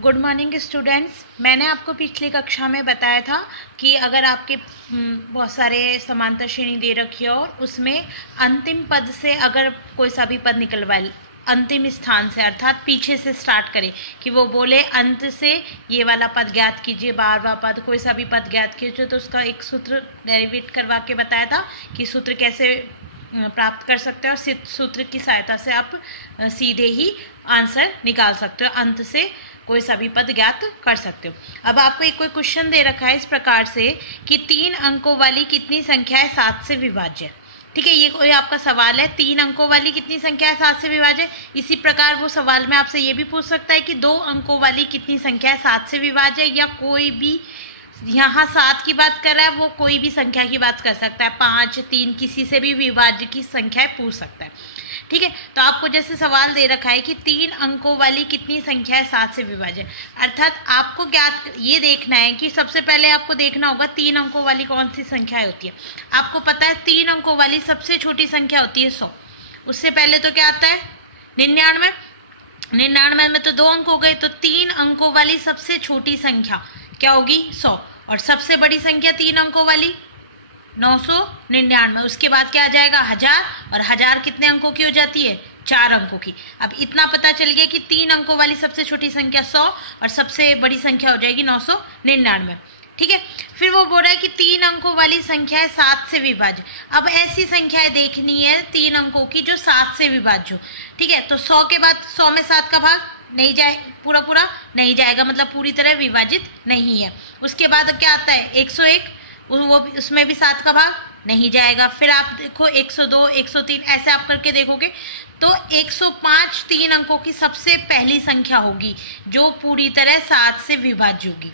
Good morning students. मैंने आपको पिछली कक्षा में बताया था कि अगर आपके बहुत सारे समांतर श्रेणी दे रखी है और उसमें अंतिम पद से अगर कोई सा भी पद निकलवाए अंतिम स्थान से, अर्थात पीछे से स्टार्ट करें कि वो बोले अंत से ये वाला पद ज्ञात कीजिए, 12वां पद, कोई सा भी पद ज्ञात कीजिए, तो उसका एक सूत्र डेरिवेट करवा के बताया था कि सूत्र कैसे प्राप्त कर सकते हैं और सूत्र की सहायता से आप सीधे ही आंसर निकाल सकते हो, अंत से कोई सा भी पद ज्ञात कर सकते हो। अब आपको एक कोई क्वेश्चन दे रखा है इस प्रकार से कि 3 अंकों वाली कितनी संख्या है 7 से विभाज्य। ठीक है, ये कोई आपका सवाल है, 3 अंकों वाली कितनी संख्या है 7 से विभाज्य। इसी प्रकार वो सवाल में आपसे ये भी पूछ सकता है कि 2 अंकों वाली कितनी संख्या है 7 से विभाज्य, या कोई भी यहाँ 7 की बात कर रहा है वो कोई भी संख्या की बात कर सकता है, 5, 3, किसी से भी विभाज्य की संख्या पूछ सकता है। ठीक है, तो आपको जैसे सवाल दे रखा है कि 3 अंकों वाली कितनी संख्या है 7 से विभाज्य, अर्थात आपको ज्ञात ये देखना है कि सबसे पहले आपको देखना होगा 3 अंकों वाली कौन सी संख्या होती है। आपको पता है 3 अंकों वाली सबसे छोटी संख्या होती है 100। उससे पहले तो क्या आता है 99। 99 में तो 2 अंक हो गए, तो 3 अंकों वाली सबसे छोटी संख्या क्या होगी 100, और सबसे बड़ी संख्या 3 अंकों वाली 999। उसके बाद क्या आ जाएगा 1000, और 1000 कितने अंकों की हो जाती है 4 अंकों की। अब इतना पता चल गया कि 3 अंकों वाली सबसे छोटी संख्या 100 और सबसे बड़ी संख्या हो जाएगी 999। ठीक है, फिर वो बोल रहा है कि 3 अंकों वाली संख्या है 7 से विभाज्य। अब ऐसी संख्याएं देखनी है 3 अंकों की जो 7 से विभाज्य हो। ठीक है, तो 100 के बाद 100 में 7 का भाग नहीं जाए, पूरा नहीं जाएगा, मतलब पूरी तरह विभाजित नहीं है। उसके बाद क्या आता है 101, वो उसमें भी 7 का भाग नहीं जाएगा। फिर आप देखो 102, 103, ऐसे आप करके देखोगे तो 105 3 अंकों की सबसे पहली संख्या होगी जो पूरी तरह 7 से विभाज्य होगी।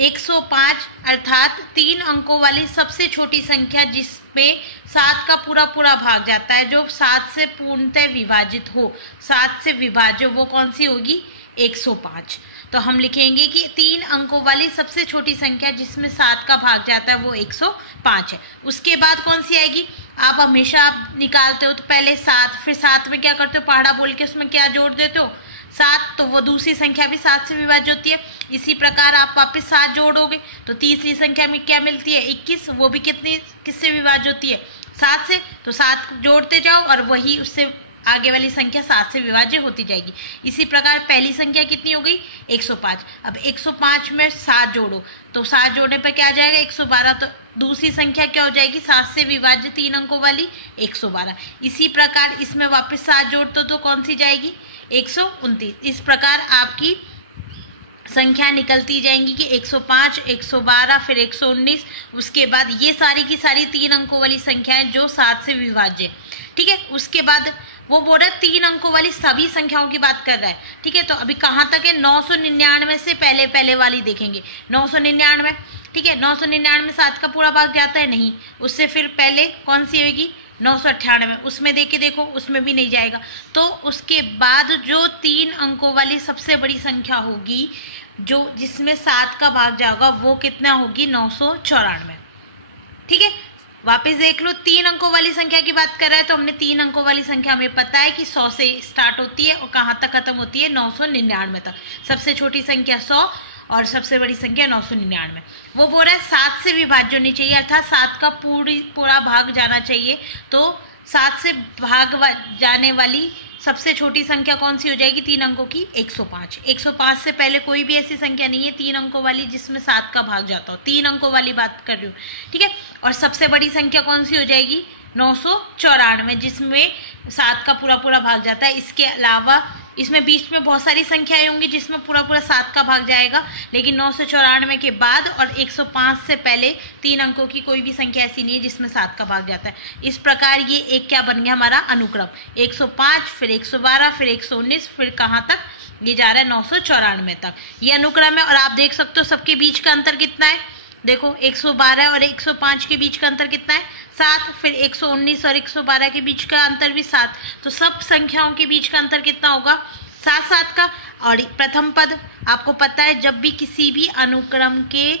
105 अर्थात 3 अंकों वाली सबसे छोटी संख्या जिसमें 7 का पूरा भाग जाता है, जो 7 से पूर्णतः विभाजित हो, 7 से विभाज्य, वो कौन सी होगी 105। तो हम लिखेंगे कि 3 अंकों वाली सबसे छोटी संख्या जिसमें 7 का भाग जाता है वो 105 है। उसके बाद कौन सी आएगी, आप हमेशा आप निकालते हो तो पहले 7, फिर 7 में क्या करते हो पहाड़ा बोल के उसमें क्या जोड़ देते हो 7, तो वो दूसरी संख्या भी 7 से विभाज्य होती है। इसी प्रकार आप वापस 7 जोड़ोगे तो तीसरी संख्या में क्या मिलती है 21, वो भी किससे विभाज्य होती है 7 से। तो 7 जोड़ते जाओ और वही उससे आगे वाली संख्या 7 से विभाज्य होती जाएगी। इसी प्रकार पहली संख्या कितनी हो गई 105। अब 105 में 7 जोड़ो तो 7 जोड़ने पर क्या आ जाएगा 112, तो दूसरी संख्या क्या हो जाएगी 7 से विभाज्य 3 अंकों वाली 112। इसी प्रकार इसमें वापस 7 जोड़ते तो कौन सी जाएगी 129। इस प्रकार आपकी संख्या निकलती जाएंगी कि 105, 112, फिर 119। उसके बाद ये सारी की सारी 3 अंकों वाली संख्याएं जो 7 से विभाज्य। ठीक है, उसके बाद वो बोल रहा है 3 अंकों वाली सभी संख्याओं की बात कर रहा है। ठीक है, तो अभी कहाँ तक है 999 से पहले वाली देखेंगे 999। ठीक है, 999 में 7 का पूरा भाग जाता है नहीं, उससे फिर पहले कौन सी होगी 998, उसमें देख के देखो उसमें भी नहीं जाएगा। तो उसके बाद जो 3 अंकों वाली सबसे बड़ी संख्या होगी जो जिसमें 7 का भाग जाएगा वो कितना होगी 994। ठीक है, वापस देख लो 3 अंकों वाली संख्या की बात कर रहा है तो हमने 3 अंकों वाली संख्या हमें पता है कि 100 से स्टार्ट होती है और कहाँ तक खत्म होती है 999 तक। सबसे छोटी संख्या 100 और सबसे बड़ी संख्या 999। वो बोल रहा है 7 से विभाज्य होनी चाहिए, अर्थात 7 का पूरा भाग जाना चाहिए। तो 7 से भाग जाने वाली सबसे छोटी संख्या कौन सी हो जाएगी 3 अंकों की 105। 105 से पहले कोई भी ऐसी संख्या नहीं है 3 अंकों वाली जिसमें 7 का भाग जाता हो, 3 अंकों वाली बात कर रही हूँ। ठीक है, और सबसे बड़ी संख्या कौन सी हो जाएगी 994 जिसमें 7 का पूरा भाग जाता है। इसके अलावा इसमें बीच में बहुत सारी संख्याएं होंगी जिसमें पूरा 7 का भाग जाएगा, लेकिन 994 के बाद और 105 से पहले 3 अंकों की कोई भी संख्या ऐसी नहीं है जिसमें 7 का भाग जाता है। इस प्रकार ये एक क्या बन गया हमारा अनुक्रम, 105, फिर 112, फिर 119, फिर कहाँ तक ये जा रहा है 994 तक ये अनुक्रम है। और आप देख सकते हो सबके बीच का अंतर कितना है, देखो 112 और 105 के बीच का अंतर कितना है 7, फिर 119 और 112 के बीच का अंतर भी 7। तो सब संख्याओं के बीच का अंतर कितना होगा 7 का। और प्रथम पद आपको पता है जब भी किसी भी अनुक्रम के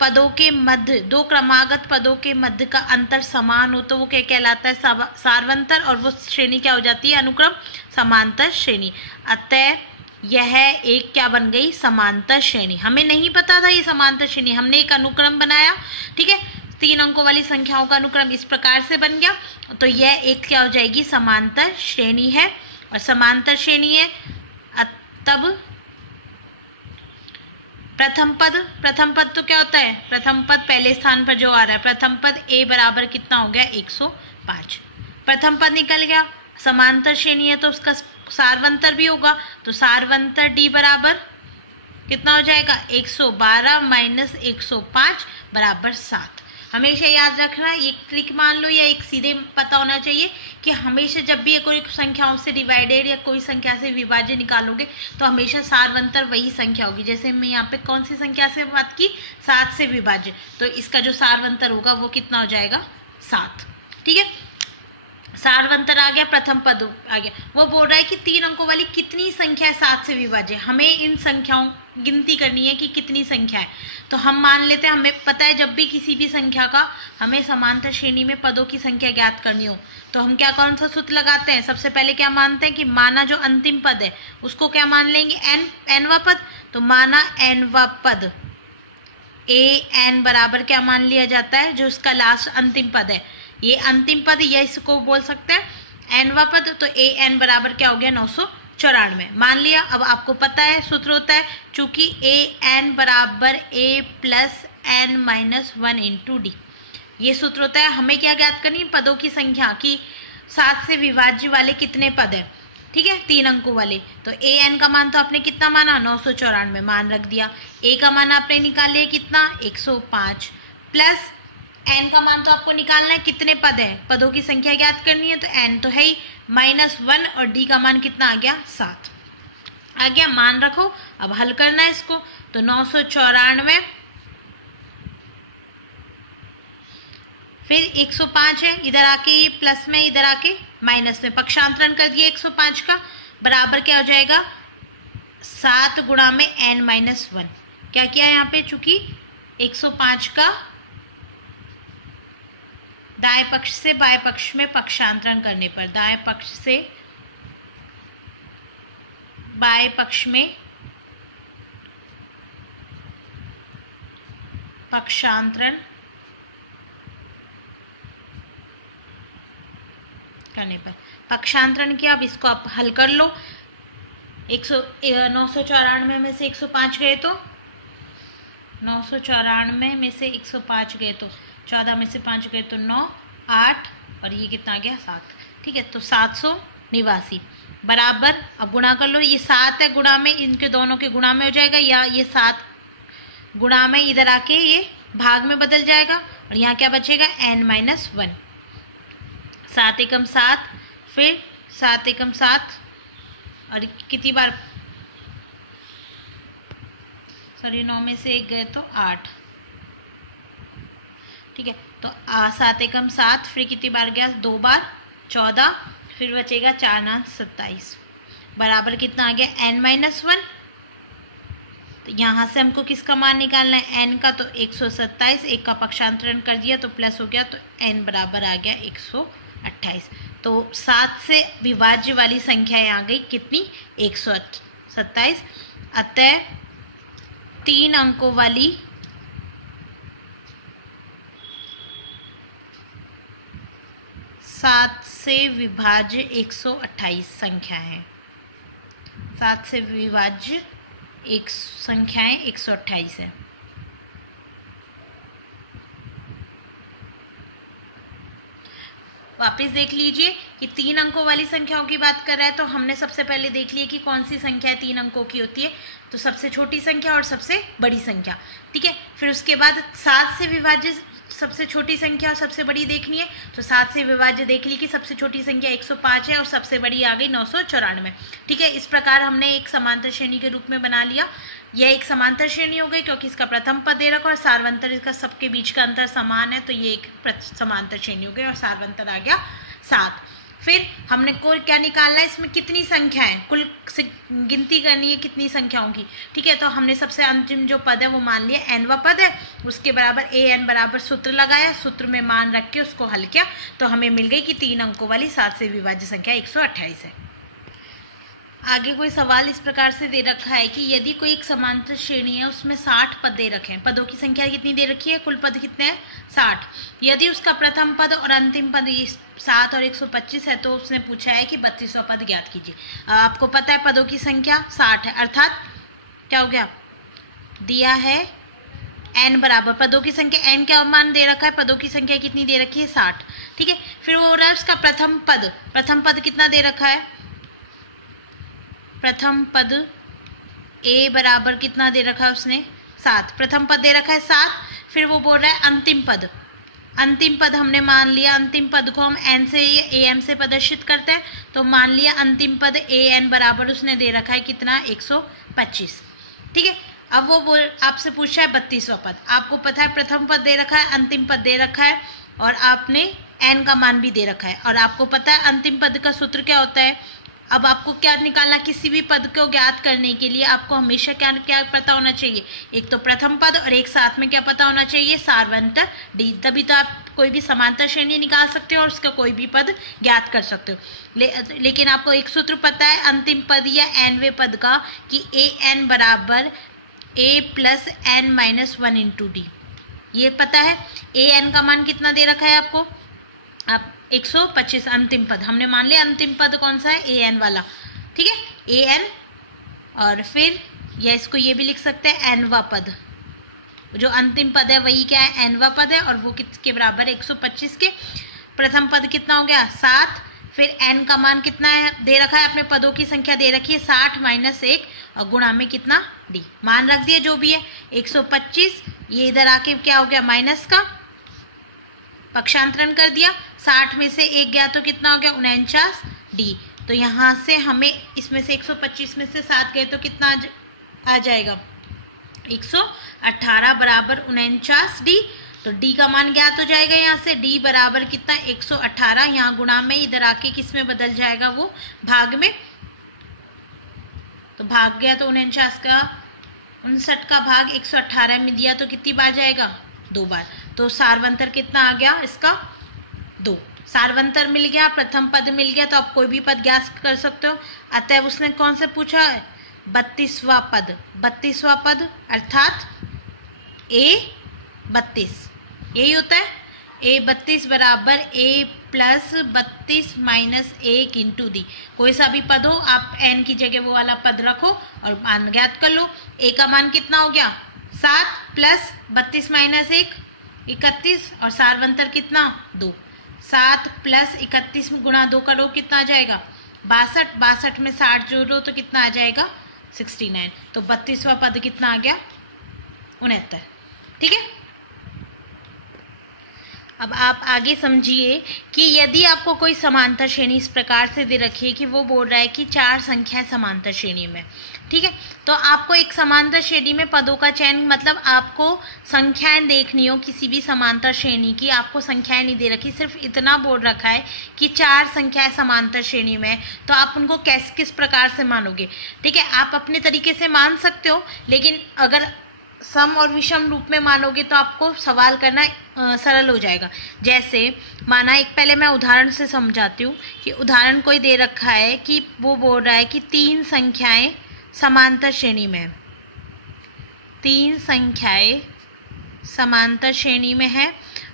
पदों के मध्य, 2 क्रमागत पदों के मध्य का अंतर समान हो तो वो क्या कहलाता है सार्वंतर, और वो श्रेणी क्या हो जाती है अनुक्रम समांतर श्रेणी। अतः यह एक क्या बन गई, समांतर श्रेणी। हमें नहीं पता था ये समांतर श्रेणी, हमने एक अनुक्रम बनाया, ठीक है, 3 अंकों वाली संख्याओं का अनुक्रम इस प्रकार से बन गया, तो यह एक क्या हो जाएगी, समांतर श्रेणी है। और समांतर श्रेणी है तब प्रथम पद तो क्या होता है, प्रथम पद पहले स्थान पर जो आ रहा है, प्रथम पद a बराबर कितना हो गया, 105। प्रथम पद निकल गया, समांतर श्रेणी है तो उसका सारवंतर भी होगा, तो सारवंतर d बराबर कितना हो जाएगा, 112 माइनस 105 बराबर 7। हमेशा याद रखना, ये ट्रिक मान लो या एक सीधे पता होना चाहिए कि हमेशा जब भी कोई संख्याओं से डिवाइडेड या कोई संख्या से विभाज्य निकालोगे तो हमेशा सारवंतर वही संख्या होगी। जैसे मैं यहाँ पे कौन सी संख्या से बात की, 7 से विभाज्य, तो इसका जो सारवंतर होगा वो कितना हो जाएगा, 7। ठीक है, सारवंतर आ गया, प्रथम पद आ गया। वो बोल रहा है कि 3 अंकों वाली कितनी संख्या है 7 से विभाज्य, हमें इन संख्याओं गिनती करनी है कि कितनी संख्या है। तो हम मान लेते हैं, हमें पता है जब भी किसी भी संख्या का हमें समांतर श्रेणी में पदों की संख्या ज्ञात करनी हो तो हम क्या, कौन सा सूत्र लगाते हैं, सबसे पहले क्या मानते हैं कि माना जो अंतिम पद है उसको क्या मान लेंगे, nवा पद। तो माना nवा पद an बराबर क्या मान लिया जाता है, जो उसका लास्ट अंतिम पद है, ये अंतिम पद, ये इसको बोल सकते हैं nवा पद। तो an बराबर क्या हो गया, 994 मान लिया। अब आपको पता है सूत्र होता है, चूंकि an बराबर a plus n minus 1 into D, ये सूत्र होता है। हमें क्या ज्ञात करनी है, पदों की संख्या की 7 से विभाज्य वाले कितने पद है, ठीक है, 3 अंकों वाले। तो an का मान तो आपने कितना माना, 994 मान रख दिया। a का मान आपने निकाल लिया कितना, 105, प्लस n का मान तो आपको निकालना है, कितने पद है, पदों की संख्या ज्ञात करनी है, तो n तो है ही, -1 और d का मान कितना आ गया, 7 आ गया। मान रखो, अब हल करना है इसको, तो 994 फिर 105 है, इधर आके प्लस में, इधर आके माइनस में, पक्षांतरण कर दिए 105 का, बराबर क्या हो जाएगा, 7 गुणा में n-1। क्या किया यहाँ पे, चूंकि 105 का दाएं पक्ष से बाएं पक्ष में पक्षांतरण करने पर, दाएं पक्ष से बाएं पक्ष में पक्षांतरण करने पर, पक्षांतरण किया। अब इसको आप हल कर लो, 994 में से 105 गए तो 994 में से 105 गए तो 14 में से 5 गए तो 9, 8 और ये कितना आ गया, 7। ठीक है, तो 789 बराबर, अब गुणा कर लो, ये 7 है गुणा में, इनके दोनों के गुणा में हो जाएगा, या ये 7 गुणा में इधर आके ये भाग में बदल जाएगा, और यहाँ क्या बचेगा, n-1। 7 एकम 7, फिर 7 एकम 7, और कितनी बार, सॉरी 9 में से 1 गए तो 8। ठीक है, तो 7 एकम 7, फिर कितनी बार गया, 2 बार, 14, फिर बचेगा 4-9 27, बराबर कितना आ गया, n-1। तो यहाँ से हमको किसका मान निकालना है, n का, तो 127, एक का पक्षांतरण कर दिया तो प्लस हो गया, तो n बराबर आ गया 128। तो 7 से विभाज्य वाली संख्या आ गई कितनी, 127। अतः 3 अंकों वाली सात से विभाज्य 128 संख्या है, 7 से विभाज्य एक संख्याएं 128 है। वापस देख लीजिए कि 3 अंकों वाली संख्याओं की बात कर रहा है, तो हमने सबसे पहले देख लिया कि कौन सी संख्या 3 अंकों की होती है, तो सबसे छोटी संख्या और सबसे बड़ी संख्या। ठीक है, फिर उसके बाद 7 से विभाज्य सबसे छोटी संख्या और सबसे बड़ी देखनी है, तो 7 से विभाज्य देख ली कि सबसे छोटी संख्या 105 है और सबसे बड़ी आ गई 994। ठीक है, इस प्रकार हमने एक समांतर श्रेणी के रूप में बना लिया। यह एक समांतर श्रेणी हो गई क्योंकि इसका प्रथम पद दे रखा और सारवंतर इसका सबके बीच का अंतर समान है, तो ये एक समांतर श्रेणी हो गई और सारवंतर आ गया 7। फिर हमने को क्या निकालना है, इसमें कितनी संख्या है, कुल गिनती करनी है कितनी संख्याओं की। ठीक है, तो हमने सबसे अंतिम जो पद है वो मान लिया n वा पद है, उसके बराबर an बराबर सूत्र लगाया, सूत्र में मान रख के उसको हल किया, तो हमें मिल गई कि 3 अंकों वाली 7 से विभाज्य संख्या 128 है। आगे कोई सवाल इस प्रकार से दे रखा है कि यदि कोई एक समांतर श्रेणी है उसमें 60 पद दे रखे हैं, पदों की संख्या कितनी दे रखी है, कुल पद कितने हैं 60। यदि उसका प्रथम पद और अंतिम पद 7 और 125 है तो उसने पूछा है कि 32वां पद ज्ञात कीजिए। आपको पता है पदों की संख्या 60 है, अर्थात क्या हो गया, दिया है n बराबर पदों की संख्या, n क्या मान दे रखा है, पदों की संख्या कितनी दे रखी है 60। ठीक है, फिर वो रहा उसका प्रथम पद कितना दे रखा है, प्रथम पद a बराबर कितना दे रखा है उसने 7, प्रथम पद दे रखा है 7। फिर वो बोल रहा है अंतिम पद हमने मान लिया, अंतिम पद को हम n से या am से प्रदर्शित करते हैं, तो मान लिया अंतिम पद an बराबर उसने दे रखा है कितना 125। ठीक है, अब वो आपसे पूछा है 32वां पद, आपको पता है प्रथम पद दे रखा है, अंतिम पद दे रखा है और आपने n का मान भी दे रखा है, और आपको पता है अंतिम पद का सूत्र क्या होता है। अब आपको क्या निकालना, किसी भी पद को ज्ञात करने के लिए आपको हमेशा क्या पता होना चाहिए, एक तो प्रथम पद और एक साथ में क्या पता होना चाहिए, सार्वंतर डी, तभी तो आप कोई भी समांतर श्रेणी निकाल सकते हो और उसका कोई भी पद ज्ञात कर सकते हो। लेकिन आपको एक सूत्र पता है अंतिम पद या nवें पद का कि an बराबर a plus n minus 1 into D, ये पता है। an का मान कितना दे रखा है आपको, आप 125 अंतिम पद हमने मान लिया, अंतिम पद कौन सा है, an वाला। ठीक है, an, और फिर या इसको ये भी लिख सकते हैं nवा पद, जो अंतिम पद है वही क्या है, nवा पद है, और वो किसके बराबर है 125 के। प्रथम पद कितना हो गया 7, फिर n का मान कितना है दे रखा है, अपने पदों की संख्या दे रखी है 60 माइनस 1 और गुणा में कितना d, मान रख दिया जो भी है 125, ये इधर आके क्या हो गया माइनस का, पक्षांतरण कर दिया, 60 में से 1 गया तो कितना हो गया 49 d। तो यहाँ से हमें इसमें से 125 में से 7 गए तो कितना आ जाएगा 118 बराबर 49 d। तो d का मान ज्ञात हो जाएगा, यहाँ से d बराबर कितना 118, यहाँ गुणा में इधर आके किस में बदल जाएगा, वो भाग में, तो भाग गया तो 49 का 59 का भाग 118 में दिया तो कितनी बार जाएगा 2 बार। तो सार्वंतर कितना आ गया इसका 2, सार्वंतर मिल गया, प्रथम पद मिल गया, तो आप कोई भी पद ज्ञात कर सकते हो। अतः उसने कौन से पूछा है 32वां पद अर्थात a32, यही होता है a32 बराबर a प्लस 32 माइनस 1 इंटू दी, कोई सा भी पद हो आप n की जगह वो वाला पद रखो और मान ज्ञात कर लो। a का मान कितना हो गया 7 प्लस 32 माइनस 1 31, और सार्वंतर कितना 2, 7 प्लस 31 में गुणा 2 करो कितना आ जाएगा 62, 62 में 60 जोड़ो तो कितना आ जाएगा 69। तो 32वां पद कितना आ गया 69। ठीक है, अब आप आगे समझिए कि यदि आपको कोई समांतर श्रेणी इस प्रकार से दे रखी है कि वो बोल रहा है कि 4 संख्याएं समांतर श्रेणी में, ठीक है, तो आपको एक समांतर श्रेणी में पदों का चयन, मतलब आपको संख्याएं देखनी हो किसी भी समांतर श्रेणी की, आपको संख्याएं नहीं दे रखी, सिर्फ इतना बोल रखा है कि 4 संख्याएं समांतर श्रेणी में, तो आप उनको किस प्रकार से मानोगे। ठीक है, आप अपने तरीके से मान सकते हो, लेकिन अगर सम और विषम रूप में मानोगे तो आपको सवाल करना सरल हो जाएगा। जैसे माना, एक पहले मैं उदाहरण से समझाती हूँ कि उदाहरण कोई दे रखा है कि वो बोल रहा है कि 3 संख्याएं समांतर श्रेणी में, 3 संख्याएं समांतर श्रेणी में है।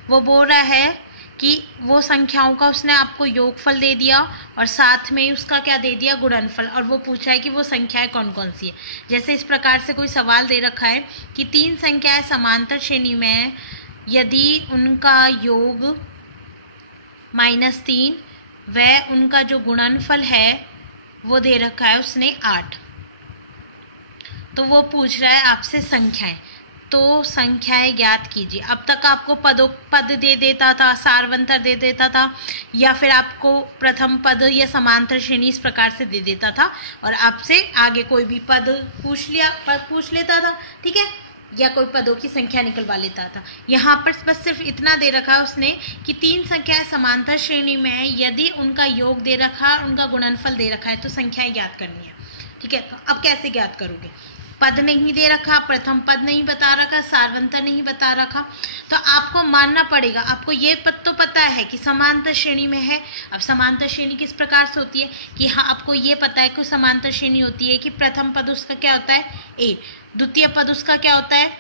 वो बोल रहा है कि वो संख्याओं का उसने आपको योगफल दे दिया और साथ में उसका क्या दे दिया गुणनफल, और वो पूछ रहा है कि वो संख्याएं कौन कौन सी है। जैसे इस प्रकार से कोई सवाल दे रखा है कि 3 संख्याएं समांतर श्रेणी में है, यदि उनका योग -3 व उनका जो गुणनफल है वो दे रखा है उसने 8, तो वो पूछ रहा है आपसे संख्याएं, तो संख्याएं ज्ञात कीजिए। अब तक आपको पद दे देता था, सार्वंतर दे देता था, या फिर आपको प्रथम पद या समांतर श्रेणी इस प्रकार से दे देता था और आपसे आगे कोई भी पद पूछ लेता था, ठीक है, या कोई पदों की संख्या निकलवा लेता था। यहाँ पर बस सिर्फ इतना दे रखा है उसने कि 3 संख्याएं समांतर श्रेणी में है, यदि उनका योग दे रखा है, उनका गुणनफल दे रखा है, तो संख्याएं ज्ञात करनी है। ठीक है, तो अब कैसे ज्ञात करोगे। पद नहीं दे रखा, प्रथम पद नहीं बता रखा, सारवंतर नहीं बता रखा, तो आपको मानना पड़ेगा। आपको ये तो पता है कि समांतर श्रेणी में है। अब समांतर श्रेणी किस प्रकार से होती है कि हाँ, आपको ये पता है कि समांतर श्रेणी होती है कि प्रथम पद उसका क्या होता है ए, द्वितीय पद उसका क्या होता है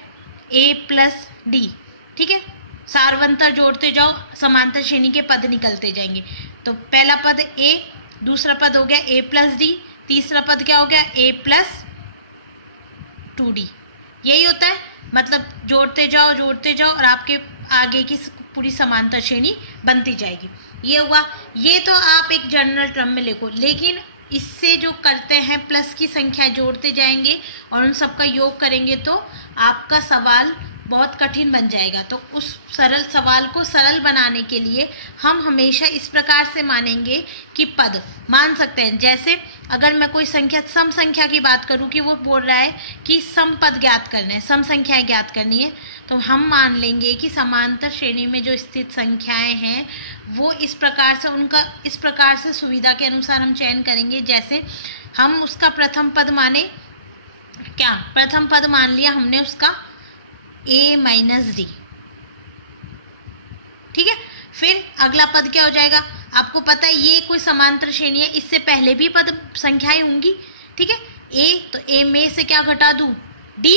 ए प्लस डी। ठीक है, सारवंतर जोड़ते जाओ, समांतर श्रेणी के पद निकलते जाएंगे। तो पहला पद ए, दूसरा पद हो गया ए प्लस डी, तीसरा पद क्या हो गया ए प्लस 2d। यही होता है, मतलब जोड़ते जाओ और आपके आगे की पूरी समांतर श्रेणी बनती जाएगी। ये हुआ। ये तो आप एक जनरल टर्म में लिखो, लेकिन इससे जो करते हैं प्लस की संख्या जोड़ते जाएंगे और उन सबका योग करेंगे तो आपका सवाल बहुत कठिन बन जाएगा। तो उस सरल सवाल को सरल बनाने के लिए हम हमेशा इस प्रकार से मानेंगे कि पद मान सकते हैं। जैसे अगर मैं कोई संख्या, सम संख्या की बात करूं कि वो बोल रहा है कि सम पद ज्ञात करने हैं, सम संख्याएं ज्ञात करनी है, तो हम मान लेंगे कि समांतर श्रेणी में जो स्थित संख्याएं हैं वो इस प्रकार से, उनका इस प्रकार से सुविधा के अनुसार हम चयन करेंगे। जैसे हम उसका प्रथम पद माने, क्या प्रथम पद मान लिया हमने उसका a माइनस डी। ठीक है, फिर अगला पद क्या हो जाएगा, आपको पता है ये कोई समांतर श्रेणी है, इससे पहले भी पद संख्याएं होंगी। ठीक है, a, तो a में से क्या घटा दूं d,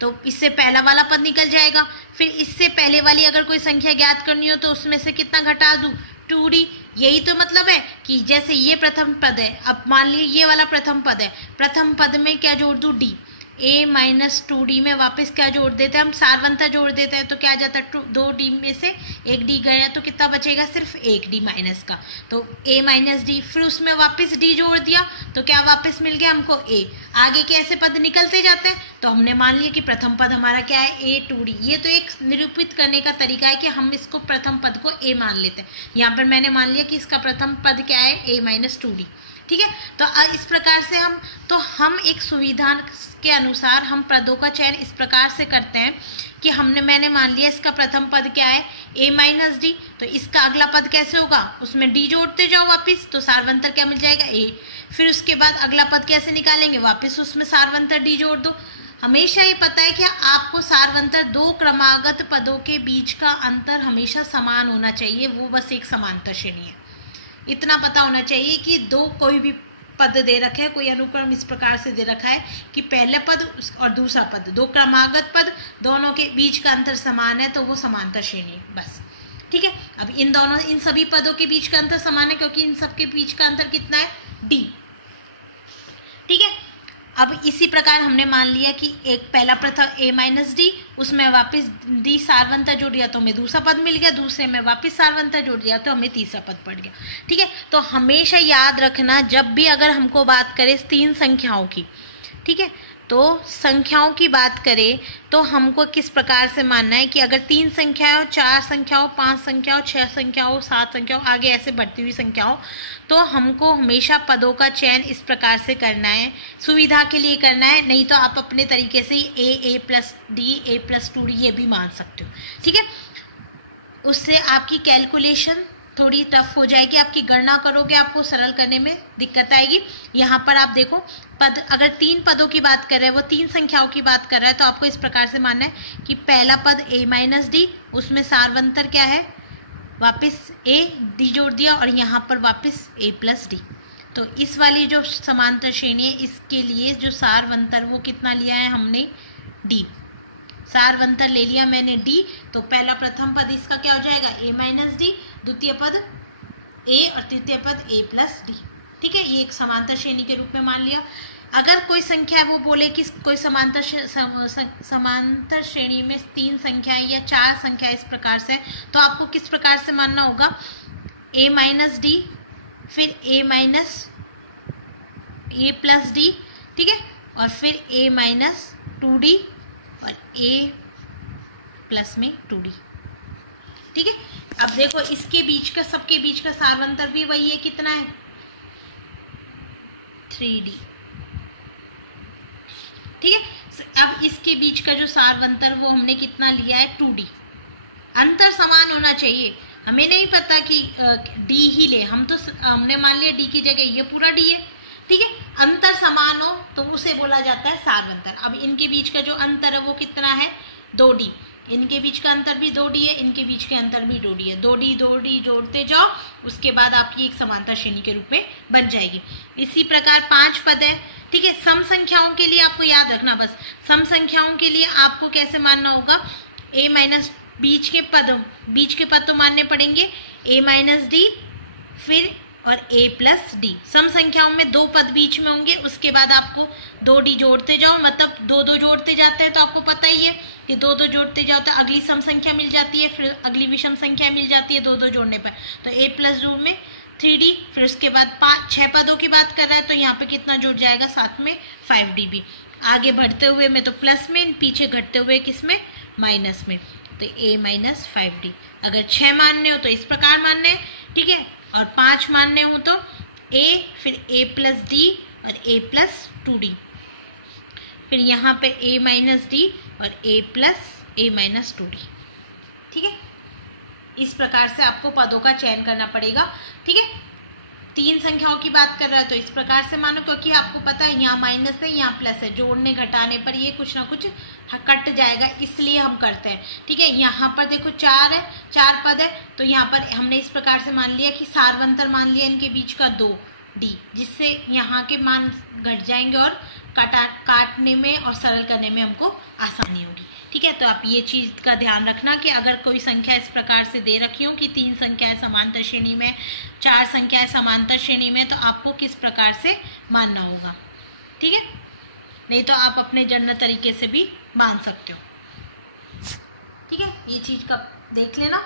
तो इससे पहला वाला पद निकल जाएगा। फिर इससे पहले वाली अगर कोई संख्या ज्ञात करनी हो तो उसमें से कितना घटा दूं 2d। यही तो मतलब है कि जैसे ये प्रथम पद है, अब मान लीजिए ये वाला प्रथम पद है, प्रथम पद में क्या जोड़ दूं d, a माइनस 2d में वापस क्या जोड़ देते हैं हम, सारवंतर जोड़ देते हैं। तो क्या आ जाता है 2d में से 1d गया तो कितना बचेगा, सिर्फ 1d माइनस का, तो a माइनस डी। फिर उसमें वापस d जोड़ दिया तो क्या वापस मिल गया हमको a। आगे के ऐसे पद निकलते जाते हैं, तो हमने मान लिया कि प्रथम पद हमारा क्या है a 2d। ये तो एक निरूपित करने का तरीका है कि हम इसको प्रथम पद को a मान लेते हैं। यहाँ पर मैंने मान लिया कि इसका प्रथम पद क्या है a माइनस 2d। ठीक है, तो इस प्रकार से हम एक सुविधा के अनुसार हम पदों का चयन इस प्रकार से करते हैं कि मैंने मान लिया इसका प्रथम पद क्या है a माइनस डी, तो इसका अगला पद कैसे होगा, उसमें d जोड़ते जाओ वापिस, तो सारवंतर क्या मिल जाएगा a। फिर उसके बाद अगला पद कैसे निकालेंगे, वापिस उसमें सारवंतर d जोड़ दो। हमेशा ये पता है कि आपको सारवंतर दो क्रमागत पदों के बीच का अंतर हमेशा समान होना चाहिए, वो बस एक समांतर श्रेणी है। इतना पता होना चाहिए कि दो कोई भी पद दे रखा है, कोई अनुक्रम इस प्रकार से दे रखा है कि पहला पद और दूसरा पद, दो क्रमागत पद, दोनों के बीच का अंतर समान है, तो वो समांतर श्रेणी है बस। ठीक है, अब इन सभी पदों के बीच का अंतर समान है क्योंकि इन सब के बीच का अंतर कितना है d। ठीक है, अब इसी प्रकार हमने मान लिया कि एक पहला प्रथम a माइनस डी, उसमें वापस d सारवंतर जोड़ दिया तो हमें दूसरा पद मिल गया, दूसरे में वापस सारवंतर जोड़ दिया तो हमें तीसरा पद पड़ गया। ठीक है, तो हमेशा याद रखना जब भी अगर हमको बात करें तीन संख्याओं की, ठीक है, तो संख्याओं की बात करें तो हमको किस प्रकार से मानना है कि अगर तीन संख्या हो, चार संख्या हो, पांच संख्या हो, छह संख्या हो, सात संख्या हो, आगे ऐसे बढ़ती हुई संख्या हो, तो हमको हमेशा पदों का चयन इस प्रकार से करना है, सुविधा के लिए करना है। नहीं तो आप अपने तरीके से a plus D, a plus 2d ये भी मान सकते हो। ठीक है, उससे आपकी कैलकुलेशन थोड़ी टफ हो जाएगी, आपकी गणना करोगे आपको सरल करने में दिक्कत आएगी। यहाँ पर आप देखो पद, अगर तीन पदों की बात कर रहे हैं, वो तीन संख्याओं की बात कर रहा है, तो आपको इस प्रकार से मानना है कि पहला पद a माइनस डी, उसमें सारवंतर क्या है, वापस a d जोड़ दिया और यहाँ पर वापस a प्लस डी। तो इस वाली जो समांतर श्रेणी है इसके लिए जो सारवंतर वो कितना लिया है हमने d, सारवंतर ले लिया मैंने d, तो पहला प्रथम पद इसका क्या हो जाएगा a माइनस डी, द्वितीय पद a और तृतीय पद a प्लस डी। ठीक है, ये एक समांतर श्रेणी के रूप में मान लिया। अगर कोई संख्या वो बोले कि कोई समांतर श्रेणी में तीन संख्याएं या चार संख्या इस प्रकार से, तो आपको किस प्रकार से मानना होगा, a माइनस डी, फिर a minus a plus D, ठीक है, और फिर a माइनस 2d और a प्लस में 2d। ठीक है, अब देखो इसके बीच का, सबके बीच का सारवंतर भी वही है, कितना है 3d। ठीक है, अब इसके बीच का जो सारवंतर वो हमने कितना लिया है 2d। अंतर समान होना चाहिए, हमें नहीं पता कि d ही ले, हमने मान लिया d की जगह ये पूरा d है। ठीक है, अंतर समान हो तो उसे बोला जाता है सार्वंतर। अब इनके बीच का जो अंतर है वो कितना है, 2d। इनके बीच का अंतर भी 2d है, इनके बीच के अंतर भी 2d है। 2d जोड़ते जाओ, उसके बाद आपकी एक समांतर श्रेणी के रूप में बन जाएगी। इसी प्रकार 5 पद है, ठीक है। सम संख्याओं के लिए आपको याद रखना, बस सम संख्याओं के लिए आपको कैसे मानना होगा, a माइनस बीच के पद तो मानने पड़ेंगे, a माइनस डी फिर और a प्लस डी। सम संख्याओं में 2 पद बीच में होंगे, उसके बाद आपको 2d जोड़ते जाओ, मतलब 2 जोड़ते जाते हैं तो आपको पता ही है कि 2 जोड़ते जाओ तो अगली सम संख्या मिल जाती है, फिर अगली विषम संख्या मिल जाती है 2 जोड़ने पर। तो a प्लस 2 में 3d, फिर उसके बाद 6 पदों की बात कर रहा है तो यहाँ पे कितना जुड़ जाएगा, साथ में 5d भी। आगे बढ़ते हुए में तो प्लस में, पीछे घटते हुए किसमें, माइनस में, तो a माइनस 5d। अगर 6 मानने हो तो इस प्रकार मानने हैं, ठीक है, और 5 मानने हो तो a फिर a प्लस डी और a प्लस 2d, फिर यहाँ पे a माइनस डी और a माइनस 2d, ठीक है। इस प्रकार से आपको पदों का चयन करना पड़ेगा, ठीक है। 3 संख्याओं की बात कर रहा है तो इस प्रकार से मानो, क्योंकि आपको पता है यहाँ माइनस है यहाँ प्लस है, जोड़ने घटाने पर ये कुछ ना कुछ कट जाएगा, इसलिए हम करते हैं, ठीक है। यहाँ पर देखो 4 है, 4 पद है, तो यहाँ पर हमने इस प्रकार से मान लिया कि सार्वंतर मान लिया इनके बीच का 2d, जिससे यहाँ के मान घट जाएंगे और काटने में और सरल करने में हमको आसानी होगी, ठीक है। तो आप ये चीज का ध्यान रखना कि अगर कोई संख्या इस प्रकार से दे रखी हो कि 3 संख्याएं समांतर श्रेणी में, 4 संख्याएं समांतर श्रेणी में, तो आपको किस प्रकार से मानना होगा, ठीक है। नहीं तो आप अपने जन्म तरीके से भी मान सकते हो, ठीक है। ये चीज का देख लेना।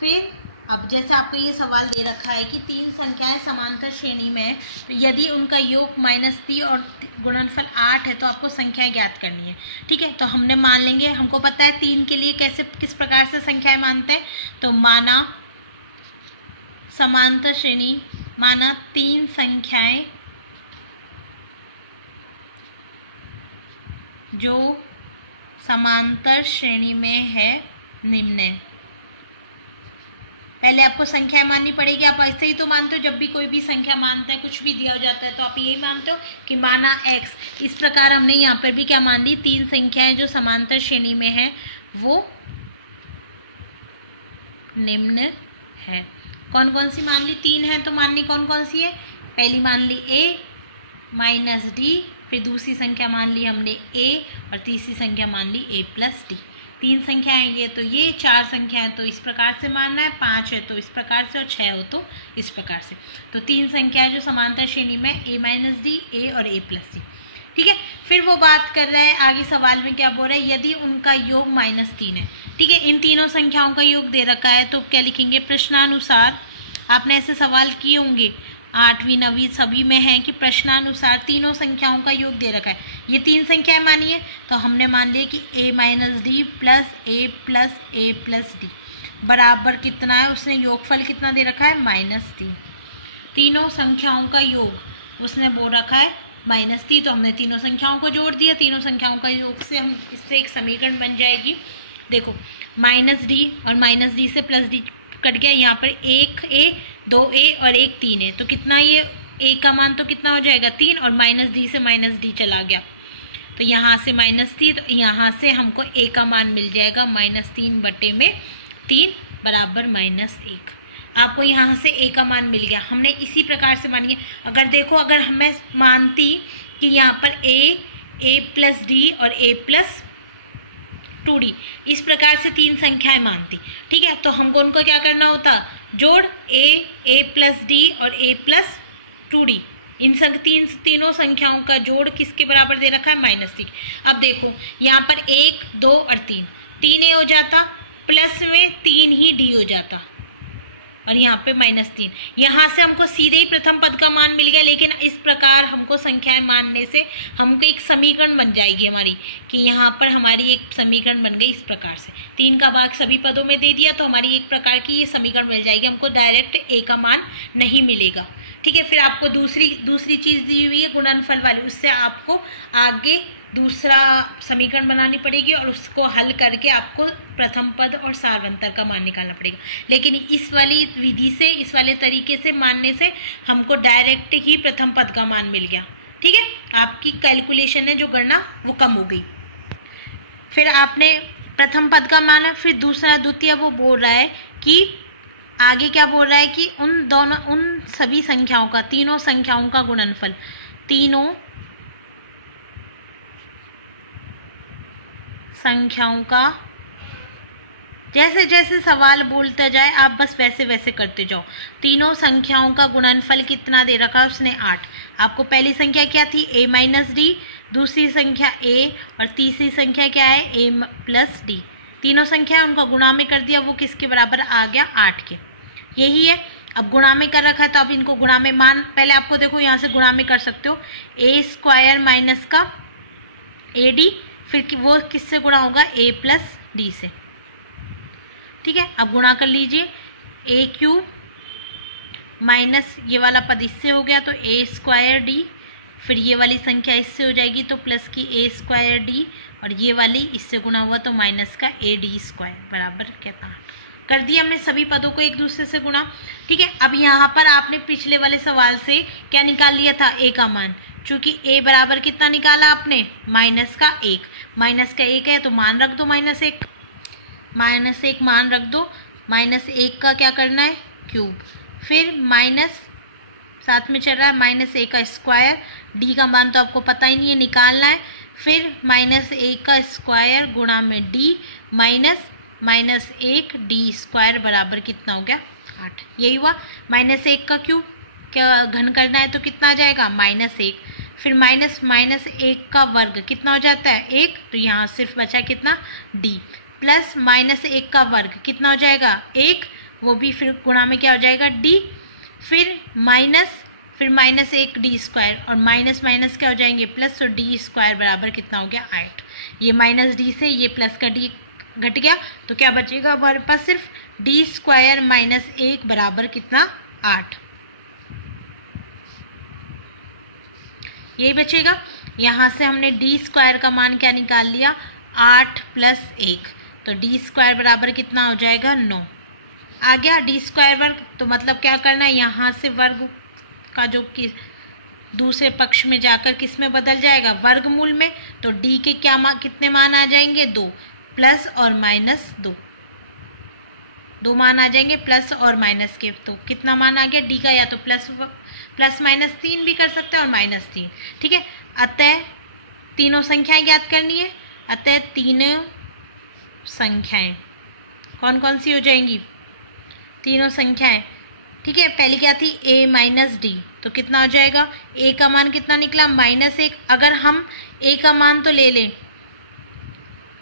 फिर अब जैसे आपको ये सवाल दे रखा है कि 3 संख्याएं समांतर श्रेणी में है, तो यदि उनका योग -3 और गुणनफल 8 है तो आपको संख्याएं ज्ञात करनी है, ठीक है। तो हमने मान लेंगे, हमको पता है 3 के लिए किस प्रकार से संख्याएं मानते हैं, तो माना समांतर श्रेणी, माना 3 संख्याएं जो समांतर श्रेणी में है निम्न है। पहले आपको संख्या माननी पड़ेगी। आप ऐसे ही तो मानते हो, जब भी कोई भी संख्या मानते हैं, कुछ भी दिया जाता है तो आप यही मानते हो कि माना x। इस प्रकार हमने यहाँ पर भी क्या मान ली, 3 संख्याएं जो समांतर श्रेणी में है वो निम्न है। कौन कौन सी मान ली, 3 है तो माननी कौन कौन सी है, पहली मान ली a माइनस डी, फिर दूसरी संख्या मान ली हमने a और तीसरी संख्या मान ली a प्लस डी। 3 संख्याएं ये तो ये, 4 संख्याएं तो इस प्रकार से मानना है, 5 है तो इस प्रकार से और 6 हो तो इस प्रकार से। तो 3 संख्याएं जो समांतर श्रेणी में a माइनस डी, a और a प्लस डी, ठीक है। फिर वो बात कर रहा है आगे सवाल में, क्या बोल रहा है, यदि उनका योग -3 है, ठीक है। इन तीनों संख्याओं का योग दे रखा है तो क्या लिखेंगे, प्रश्नानुसार। आपने ऐसे सवाल किए होंगे 8वीं 9वीं सभी में है कि प्रश्नानुसार तीनों संख्याओं का योग दे रखा है। ये 3 संख्याएं मानी है तो हमने मान लिया कि a minus D plus a plus D बराबर कितना है, उसने योगफल कितना दे रखा है, -3। तीनों संख्याओं का योग उसने बोल रखा है -3, तो हमने तीनों संख्याओं को जोड़ दिया। तीनों संख्याओं का योग से हम इससे एक समीकरण बन जाएगी। देखो -d और -d से +d कट गया, यहाँ पर 1a 2a और 1 3 है, तो कितना, ये a का मान तो कितना हो जाएगा 3, और -d से -d चला गया तो यहाँ से -3, तो यहाँ से हमको a का मान मिल जाएगा -3/3 बराबर -1। आपको यहाँ से a का मान मिल गया। हमने इसी प्रकार से मानिए, अगर देखो अगर हमें मानती कि यहाँ पर a प्लस डी और a प्लस 2d, इस प्रकार से 3 संख्याएं मानती, ठीक है, तो हमको उनको क्या करना होता, जोड़ a प्लस डी और a प्लस 2d। इन तीनों संख्याओं का जोड़ किसके बराबर दे रखा है, -3। अब देखो यहाँ पर 1 2 और 3 a हो जाता, प्लस में 3 ही d हो जाता, और यहाँ पे -3। यहाँ से हमको सीधे ही प्रथम पद का मान मिल गया, लेकिन इस प्रकार हमको संख्याएं मानने से हमको एक समीकरण बन जाएगी हमारी, कि यहाँ पर हमारी एक समीकरण बन गई इस प्रकार से। 3 का भाग सभी पदों में दे दिया तो हमारी एक प्रकार की ये समीकरण मिल जाएगी, हमको डायरेक्ट a का मान नहीं मिलेगा, ठीक है। फिर आपको दूसरी चीज दी हुई है गुणनफल वाली, उससे आपको आगे दूसरा समीकरण बनानी पड़ेगी और उसको हल करके आपको प्रथम पद और सार्वंतर का मान निकालना पड़ेगा। लेकिन इस वाली विधि से, इस वाले तरीके से मानने से हमको डायरेक्ट ही प्रथम पद का मान मिल गया, ठीक है, आपकी कैलकुलेशन है जो गणना वो कम हो गई। फिर आपने प्रथम पद का मान है, फिर दूसरा द्वितीय वो बोल रहा है कि आगे क्या बोल रहा है कि उन सभी संख्याओं का, तीनों संख्याओं का गुणनफल, तीनों संख्याओं का, जैसे जैसे सवाल बोलता जाए आप बस वैसे वैसे करते जाओ। तीनों संख्याओं का गुणनफल कितना दे रखा है उसने 8। आपको पहली संख्या क्या थी a माइनस डी, दूसरी संख्या a और तीसरी संख्या क्या है a प्लस डी। तीनों संख्या उनका गुणा में कर दिया, वो किसके बराबर आ गया 8 के। यही है, अब गुणा में कर रखा है तो अब इनको गुणा में मान, पहले आपको देखो यहाँ से गुणा में कर सकते हो a स्क्वायर माइनस का ए डी, फिर वो किससे गुणा होगा a प्लस डी से। ठीक है, अब गुणा कर लीजिए, a क्यूब माइनस ये वाला पद इससे हो गया तो a स्क्वायर डी, फिर ये वाली संख्या इससे हो जाएगी तो प्लस की a स्क्वायर डी, और ये वाली इससे गुणा हुआ तो माइनस का a डी स्क्वायर बराबर कितना। कर दिया हमने सभी पदों को एक दूसरे से गुणा। ठीक है, अब यहाँ पर आपने पिछले वाले सवाल से क्या निकाल लिया था a का मान, चूंकि a बराबर कितना निकाला आपने माइनस का 1, माइनस का 1 है तो मान रख दो -1, -1 मान रख दो, -1 का क्या करना है क्यूब, फिर माइनस साथ में चल रहा है -1 का स्क्वायर, डी का मान तो आपको पता ही नहीं है निकालना है, फिर -1 का स्क्वायर गुणा में डी माइनस 1 डी स्क्वायर बराबर कितना हो गया 8। यही हुआ, -1 का क्यूब क्या घन करना है तो कितना आ जाएगा -1, फिर -1 का वर्ग कितना हो जाता है 1, तो यहाँ सिर्फ बचा कितना डी, प्लस -1 का वर्ग कितना हो जाएगा 1, वो भी फिर गुणा में क्या हो जाएगा डी, फिर -1 डी स्क्वायर और माइनस क्या हो जाएंगे प्लस, तो डी स्क्वायर बराबर कितना हो गया 8। ये माइनस डी से ये प्लस का डी घट गया तो क्या बचेगा हमारे पास सिर्फ डी स्क्वायर -1 बराबर कितना 8, यही बचेगा। यहाँ से हमने डी स्क्वायर का मान क्या निकाल लिया 8 प्लस 1, तो डी स्क्वायर बराबर कितना हो जाएगा 9 आ गया। डी स्क्वायर वर्ग तो मतलब क्या करना है, यहाँ से वर्ग का जो कि दूसरे पक्ष में जाकर किस में बदल जाएगा वर्गमूल में, तो डी के क्या कितने मान आ जाएंगे 2, प्लस और माइनस 2 मान आ जाएंगे प्लस और माइनस के, तो कितना मान आ गया डी का, या तो प्लस -3 भी कर सकते हैं और -3। ठीक है, अतः तीनों संख्याएं ज्ञात करनी है, अतः तीनों संख्याएं कौन कौन सी हो जाएंगी, तीनों संख्याएं। ठीक है, पहली क्या थी a माइनस डी, तो कितना हो जाएगा a का मान कितना निकला -1। अगर हम a का मान तो ले लें,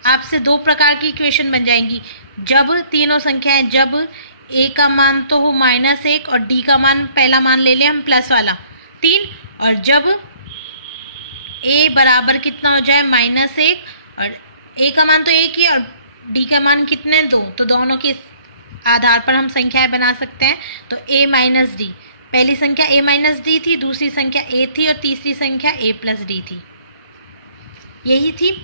आपसे दो प्रकार की इक्वेशन बन जाएंगी, जब तीनों संख्याएं, जब a का मान तो हो -1 और d का मान पहला मान ले लें हम प्लस वाला 3, और जब a बराबर कितना हो जाए -1 और a का मान तो 1 ही और d का मान कितने 2, तो दोनों के आधार पर हम संख्याएं बना सकते हैं। तो a माइनस डी, पहली संख्या a माइनस डी थी, दूसरी संख्या a थी और तीसरी संख्या a प्लस डी थी, यही थी।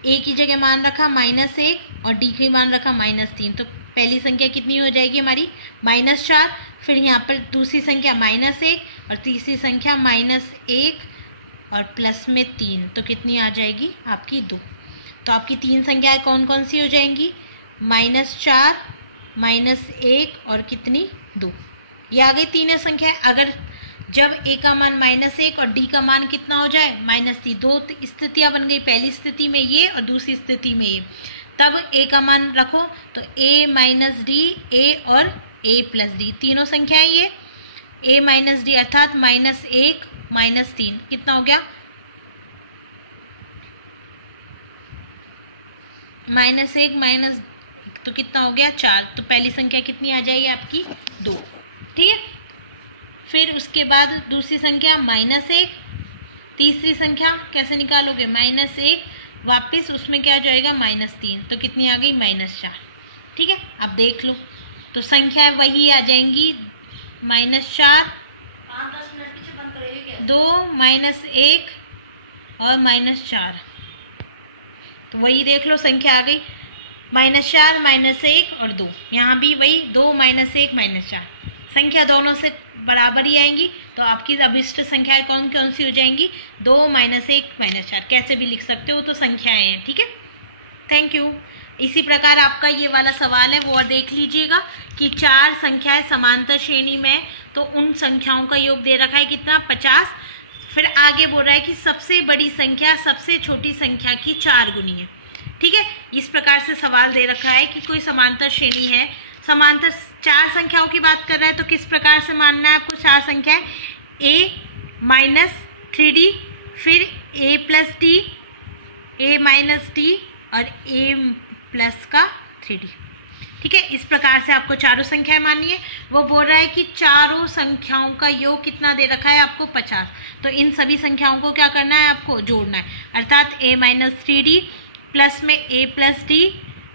a की जगह मान रखा -1 और d की मान रखा -3, तो पहली संख्या कितनी हो जाएगी हमारी -4, फिर यहाँ पर दूसरी संख्या -1 और तीसरी संख्या -1 और प्लस में 3, तो कितनी आ जाएगी आपकी 2। तो आपकी तीन संख्याएं कौन कौन सी हो जाएंगी -4 -1 और कितनी 2, ये आ गई तीनों संख्याएं। अगर जब a का मान -1 और d का मान कितना हो जाए -3, दो स्थितियां बन गई, पहली स्थिति में ये और दूसरी स्थिति में ये, तब a का मान रखो तो a माइनस डी, a और a प्लस डी, तीनों संख्याएं ये a माइनस डी अर्थात -1 -3 कितना हो गया -1 तो कितना हो गया 4, तो पहली संख्या कितनी आ जाएगी आपकी 2। ठीक है, फिर उसके बाद दूसरी संख्या -1, तीसरी संख्या कैसे निकालोगे -1, वापस उसमें क्या जाएगा -3, तो कितनी आ गई -4। ठीक है, अब देख लो तो संख्या वही आ जाएंगी -4, 2 -1 और -4, तो वही देख लो संख्या आ गई -4 -1 और 2, यहाँ भी वही 2 -1 -4, संख्या दोनों से बराबर ही आएंगी, तो आपकी अभिष्ट संख्याएं कौन कौन सी हो जाएंगी? 2 -1 -4, कैसे भी लिख सकते हो, तो संख्याएं हैं। ठीक है, थैंक यू। इसी प्रकार आपका ये वाला सवाल है वो और देख लीजिएगा कि 4 संख्याएं समांतर श्रेणी में, तो उन संख्याओं का योग दे रखा है कितना? 50। फिर आगे बोल रहा है कि सबसे बड़ी संख्या सबसे छोटी संख्या की 4 गुनी है। ठीक है, इस प्रकार से सवाल दे रखा है कि कोई समांतर श्रेणी है, समांतर 4 संख्याओं की बात कर रहा है, तो किस प्रकार से मानना है आपको? 4 संख्याएं a - 3d, फिर a + d, a - d और a प्लस का 3d। ठीक है, इस प्रकार से आपको चारों संख्याएं माननी है। वो बोल रहा है कि चारों संख्याओं का योग कितना दे रखा है आपको? 50। तो इन सभी संख्याओं को क्या करना है? आपको जोड़ना है, अर्थात a - 3d प्लस में a + d,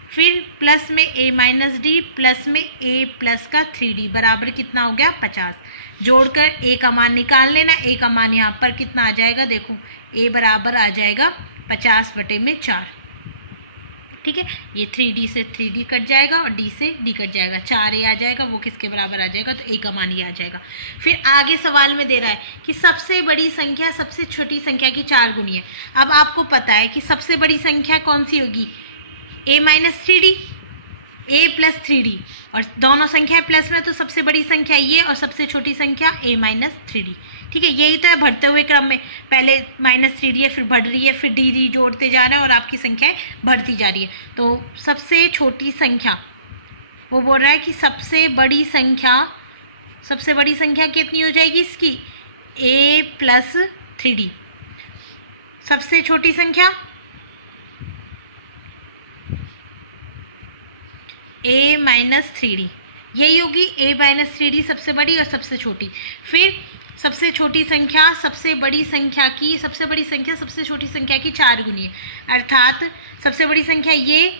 फिर प्लस में a - d प्लस में a प्लस का 3d बराबर कितना हो गया? 50। जोड़कर a का मान निकाल लेना। a का मान यहाँ पर कितना आ जाएगा? देखो, a बराबर आ जाएगा 50/4। ठीक है, ये 3d से 3d कट जाएगा और d से d कट जाएगा, 4a आ जाएगा, वो किसके बराबर आ जाएगा? तो a का मान ये आ जाएगा। फिर आगे सवाल में दे रहा है कि सबसे बड़ी संख्या सबसे छोटी संख्या की 4 गुनी है। अब आपको पता है कि सबसे बड़ी संख्या कौन सी होगी? a - 3d, a + 3d, और दोनों संख्याएं प्लस में, तो सबसे बड़ी संख्या ये और सबसे छोटी संख्या a - 3d। ठीक है, यही तो है बढ़ते हुए क्रम में, पहले -3d है, फिर बढ़ रही है, फिर d जोड़ते जा रहे हैं और आपकी संख्याएं बढ़ती जा रही है। तो सबसे छोटी संख्या, वो बोल रहा है कि सबसे बड़ी संख्या कितनी हो जाएगी इसकी? a + 3d। सबसे छोटी संख्या a - 3d, यही होगी। a - 3d सबसे बड़ी और सबसे छोटी। फिर सबसे छोटी संख्या सबसे बड़ी संख्या सबसे छोटी संख्या की 4 गुनी है, अर्थात सबसे बड़ी संख्या ये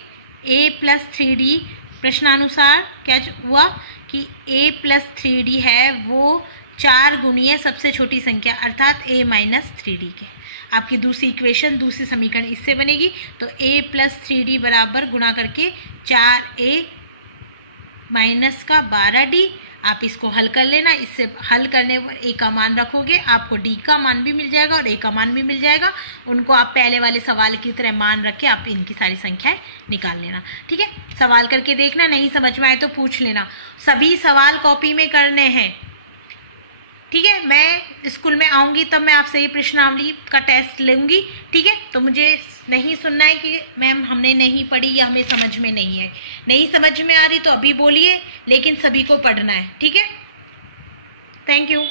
a + 3d। प्रश्नानुसार क्या हुआ कि a + 3d है वो 4 गुनी है सबसे छोटी संख्या, अर्थात a - 3d के। आपकी दूसरी इक्वेशन, दूसरी समीकरण इससे बनेगी। तो a + 3d बराबर गुणा करके 4a - 12d। आप इसको हल कर लेना, इससे हल करने पर a का मान रखोगे, आपको d का मान भी मिल जाएगा और a का मान भी मिल जाएगा। उनको आप पहले वाले सवाल की तरह मान रख के आप इनकी सारी संख्याएं निकाल लेना। ठीक है, सवाल करके देखना, नहीं समझ में आए तो पूछ लेना। सभी सवाल कॉपी में करने हैं। ठीक है, मैं स्कूल में आऊँगी तब मैं आपसे ये प्रश्नावली का टेस्ट लूँगी। ठीक है, तो मुझे नहीं सुनना है कि मैम हमने नहीं पढ़ी या हमें समझ में नहीं है। नहीं समझ में आ रही तो अभी बोलिए, लेकिन सभी को पढ़ना है। ठीक है, थैंक यू।